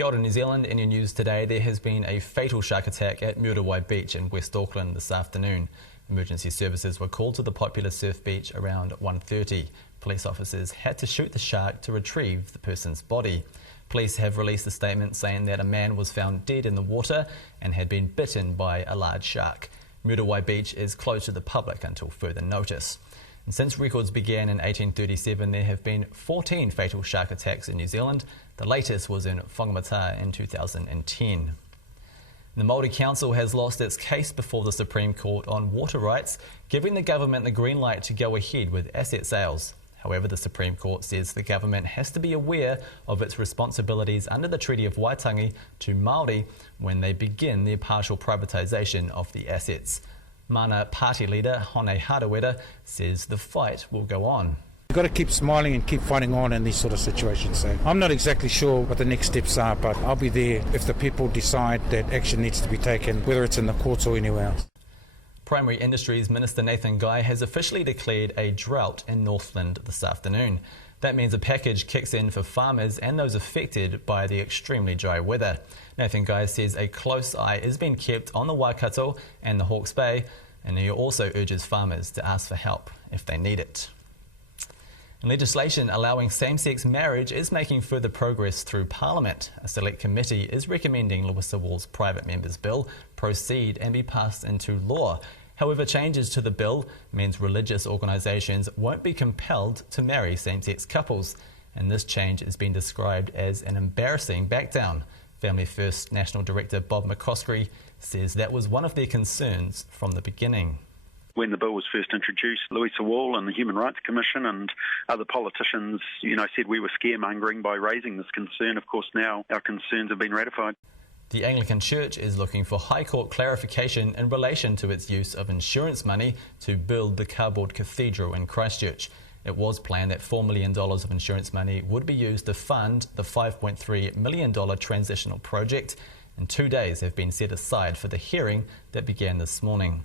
Kia ora, New Zealand. In your news today, there has been a fatal shark attack at Muriwai Beach in West Auckland this afternoon. Emergency services were called to the popular surf beach around 1:30. Police officers had to shoot the shark to retrieve the person's body. Police have released a statement saying that a man was found dead in the water and had been bitten by a large shark. Muriwai Beach is closed to the public until further notice. And since records began in 1837, there have been 14 fatal shark attacks in New Zealand. The latest was in Whangamata in 2010. The Māori Council has lost its case before the Supreme Court on water rights, giving the government the green light to go ahead with asset sales. However, the Supreme Court says the government has to be aware of its responsibilities under the Treaty of Waitangi to Māori when they begin their partial privatisation of the assets. Mana Party leader Hone Harawira says the fight will go on. You've got to keep smiling and keep fighting on in these sort of situations. So I'm not exactly sure what the next steps are, but I'll be there if the people decide that action needs to be taken, whether it's in the courts or anywhere else. Primary Industries Minister Nathan Guy has officially declared a drought in Northland this afternoon. That means a package kicks in for farmers and those affected by the extremely dry weather. Nathan Guy says a close eye is being kept on the Waikato and the Hawke's Bay, and he also urges farmers to ask for help if they need it. Legislation allowing same-sex marriage is making further progress through Parliament. A select committee is recommending Lewis Wall's private member's bill proceed and be passed into law. However, changes to the bill means religious organisations won't be compelled to marry same-sex couples, and this change has been described as an embarrassing backdown. Family First National Director Bob McCoskrie says that was one of their concerns from the beginning. When the bill was first introduced, Louisa Wall and the Human Rights Commission and other politicians, said we were scaremongering by raising this concern. Of course, now our concerns have been ratified. The Anglican Church is looking for High Court clarification in relation to its use of insurance money to build the cardboard cathedral in Christchurch. It was planned that $4 million of insurance money would be used to fund the $5.3 million transitional project, and 2 days have been set aside for the hearing that began this morning.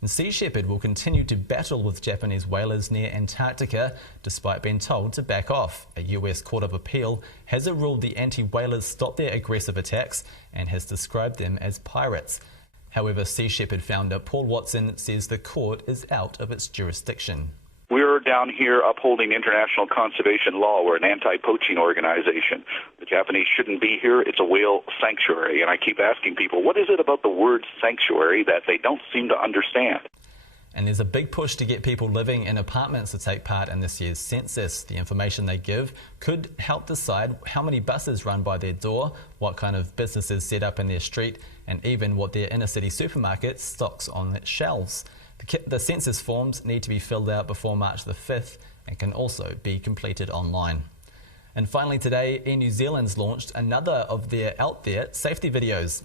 And Sea Shepherd will continue to battle with Japanese whalers near Antarctica despite being told to back off. A US Court of Appeal has ruled the anti-whalers stop their aggressive attacks and has described them as pirates. However, Sea Shepherd founder Paul Watson says the court is out of its jurisdiction. We're down here upholding international conservation law. We're an anti-poaching organization. The Japanese shouldn't be here. It's a whale sanctuary. And I keep asking people, what is it about the word sanctuary that they don't seem to understand? And there's a big push to get people living in apartments to take part in this year's census. The information they give could help decide how many buses run by their door, what kind of businesses set up in their street, and even what their inner city supermarket stocks on its shelves. The census forms need to be filled out before March the 5th and can also be completed online. And finally today, Air New Zealand's launched another of their Out There safety videos.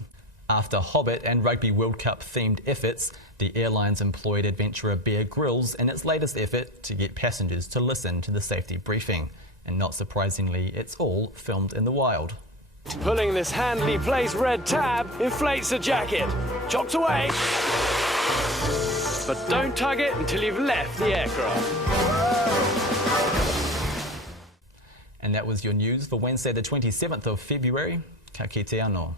After Hobbit and Rugby World Cup themed efforts, the airlines employed adventurer Bear Grylls in its latest effort to get passengers to listen to the safety briefing. And not surprisingly, it's all filmed in the wild. Pulling this handily placed red tab inflates the jacket. Chopped away. But don't tug it until you've left the aircraft. And that was your news for Wednesday the 27th of February. Ka kite anō.